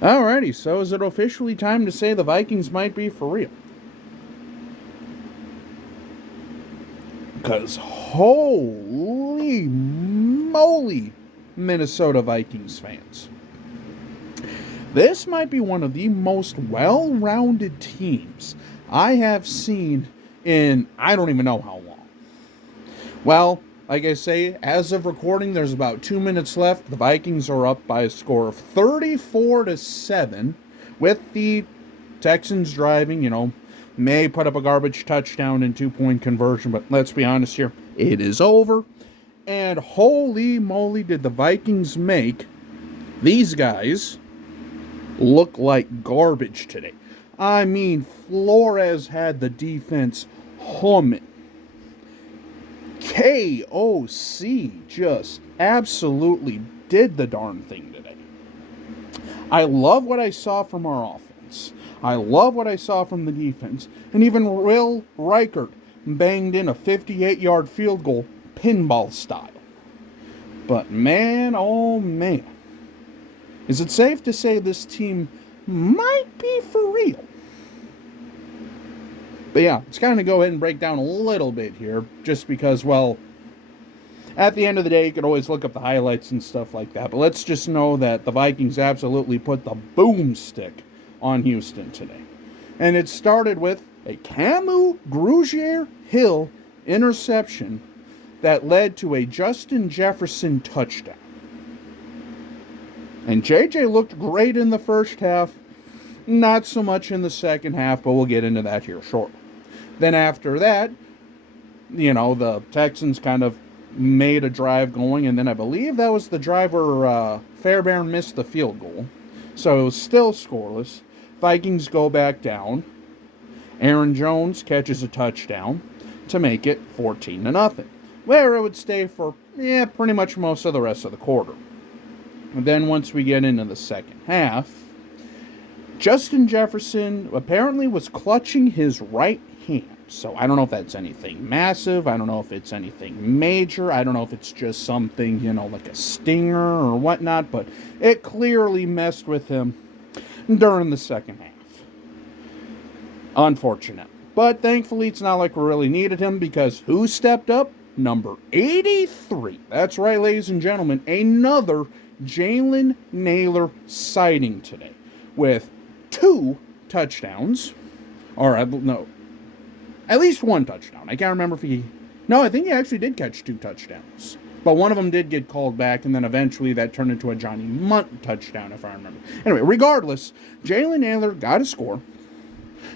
Alrighty, so is it officially time to say the Vikings might be for real? Because holy moly, Minnesota Vikings fans. This might be one of the most well-rounded teams I have seen in I don't even know how long. Well, like I say, as of recording, there's about 2 minutes left. The Vikings are up by a score of 34-7, with the Texans driving, may put up a garbage touchdown and 2-point conversion, but let's be honest here, it is over. And holy moly, did the Vikings make these guys look like garbage today. I mean, Flores had the defense humming. KOC just absolutely did the darn thing today. I love what I saw from our offense. I love what I saw from the defense. And even Will Reichert banged in a 58-yard field goal, pinball style. But man, oh man. Is it safe to say this team might be for real? But yeah, let's kind of go ahead and break down a little bit here, just because, well, at the end of the day, you could always look up the highlights and stuff like that. But let's just know that the Vikings absolutely put the boomstick on Houston today. And it started with a Camus Grugier Hill interception that led to a Justin Jefferson touchdown. And JJ looked great in the first half, not so much in the second half, but we'll get into that here shortly. Then after that, the Texans kind of made a drive going, and then I believe that was the drive where Fairbairn missed the field goal. So it was still scoreless. Vikings go back down. Aaron Jones catches a touchdown to make it 14-0, where it would stay for, pretty much most of the rest of the quarter. And then once we get into the second half, Justin Jefferson apparently was clutching his right hand. So I don't know if that's anything massive. I don't know if it's anything major. I don't know if it's just something, like a stinger or whatnot. But it clearly messed with him during the second half. Unfortunate. But thankfully, it's not like we really needed him, because who stepped up? Number 83. That's right, ladies and gentlemen. Another Jalen Nailor sighting today, with 2 touchdowns, or no, at least 1 touchdown. I can't remember if I think he actually did catch 2 touchdowns, but one of them did get called back, and then eventually that turned into a Johnny Munt touchdown, if I remember. Anyway, regardless, Jalen Nailor got a score.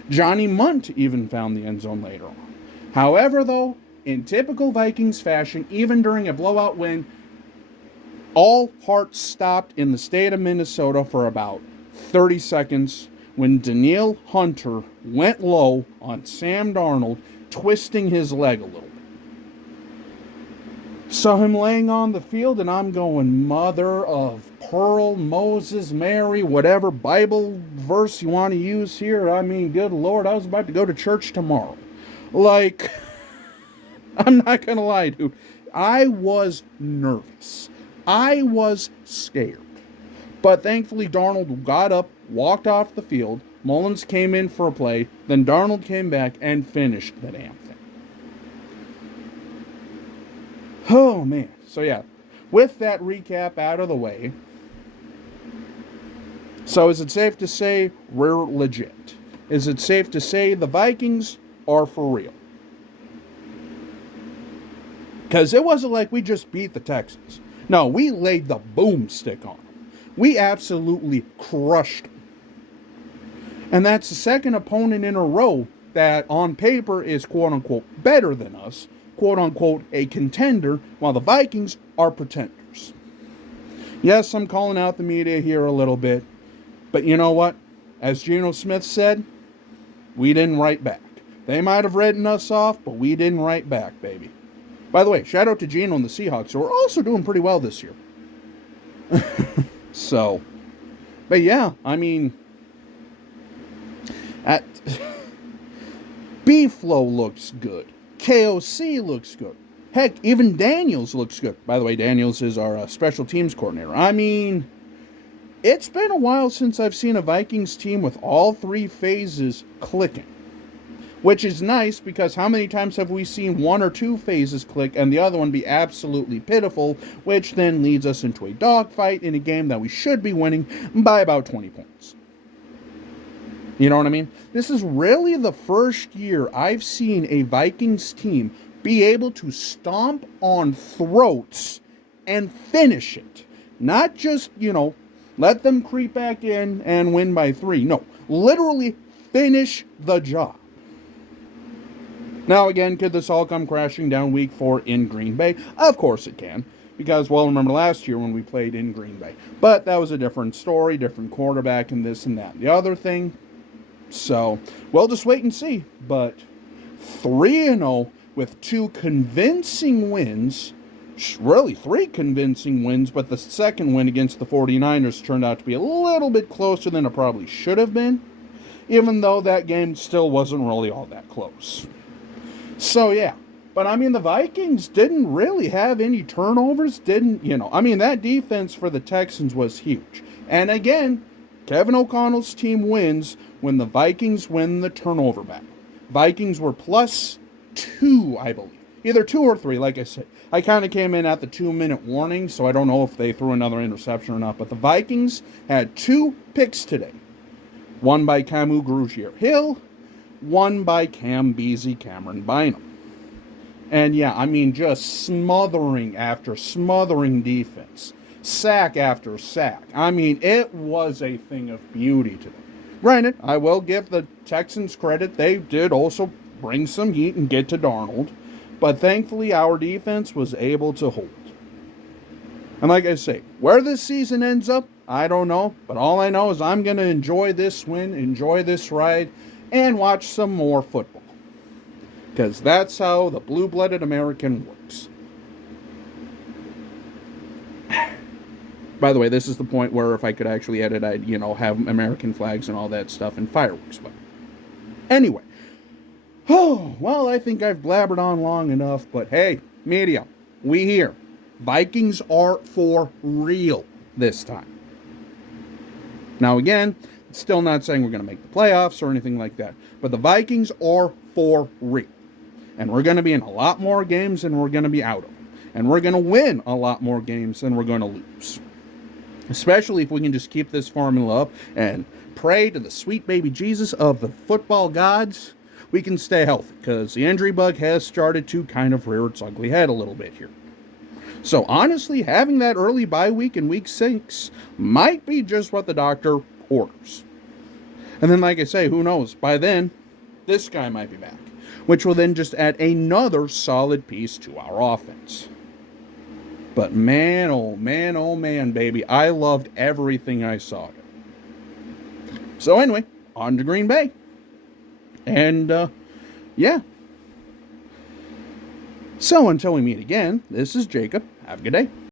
Johnny Munt even found the end zone later on. However, though, in typical Vikings fashion, even during a blowout win, all hearts stopped in the state of Minnesota for about 30 seconds when Danielle Hunter went low on Sam Darnold, twisting his leg a little bit. Saw him laying on the field, and I'm going, mother of pearl, Moses, Mary, whatever Bible verse you want to use here. I mean, good Lord, I was about to go to church tomorrow. Like, I'm not going to lie, dude. I was nervous. I was scared. But thankfully, Darnold got up, walked off the field. Mullins came in for a play. Then Darnold came back and finished the damn thing. Oh, man. So, yeah. With that recap out of the way. So, is it safe to say we're legit? Is it safe to say the Vikings are for real? Because it wasn't like we just beat the Texans. No, we laid the boomstick on them. We absolutely crushed them. And that's the second opponent in a row that on paper is quote-unquote better than us, quote-unquote a contender, while the Vikings are pretenders. Yes, I'm calling out the media here a little bit, but you know what? As Geno Smith said, we didn't write back. They might have written us off, but we didn't write back, baby. By the way, shout out to Geno and the Seahawks, who are also doing pretty well this year. So, but yeah, I mean, B-Flow looks good. KOC looks good. Heck, even Daniels looks good. By the way, Daniels is our special teams coordinator. I mean, It's been a while since I've seen a Vikings team with all three phases clicking. Which is nice because how many times have we seen one or two phases click and the other one be absolutely pitiful, which then leads us into a dogfight in a game that we should be winning by about 20 points. You know what I mean? This is really the first year I've seen a Vikings team be able to stomp on throats and finish it. Not just, let them creep back in and win by 3. No, literally finish the job. Now, again, could this all come crashing down week 4 in Green Bay? Of course it can. Because, well, remember last year when we played in Green Bay. But that was a different story, different quarterback, and this and that. And the other thing. So, we'll just wait and see. But 3-0 with 2 convincing wins. Really, 3 convincing wins. But the second win against the 49ers turned out to be a little bit closer than it probably should have been. Even though that game still wasn't really all that close. So, yeah. But, the Vikings didn't really have any turnovers. That defense for the Texans was huge. And, again, Kevin O'Connell's team wins when the Vikings win the turnover battle. Vikings were +2, I believe. Either 2 or 3, like I said. I kind of came in at the 2-minute warning, so I don't know if they threw another interception or not. But the Vikings had 2 picks today. One by Camus Grugier-Hill. One by Cam Beasley, Cameron Bynum. And just smothering after smothering defense. Sack after sack. It was a thing of beauty to them. Granted, I will give the Texans credit. They did also bring some heat and get to Darnold. But thankfully, our defense was able to hold. And like I say, where this season ends up, I don't know. But all I know is I'm going to enjoy this win, enjoy this ride, and watch some more football. Because that's how the blue-blooded American works. By the way, this is the point where if I could actually edit, I'd, have American flags and all that stuff and fireworks. But anyway. Oh, well, I think I've blabbered on long enough. But hey, media, we here. Vikings are for real this time. Now, again, still not saying we're going to make the playoffs or anything like that. But the Vikings are for real. And we're going to be in a lot more games than we're going to be out of. And we're going to win a lot more games than we're going to lose. Especially if we can just keep this formula up and pray to the sweet baby Jesus of the football gods, we can stay healthy. Because the injury bug has started to kind of rear its ugly head a little bit here. So honestly, having that early bye week in week 6 might be just what the doctor orders. And then, like I say, who knows? By then, this guy might be back. Which will then just add another solid piece to our offense. But man, oh man, baby, I loved everything I saw. So anyway, on to Green Bay. And, yeah. So until we meet again, this is Jacob. Have a good day.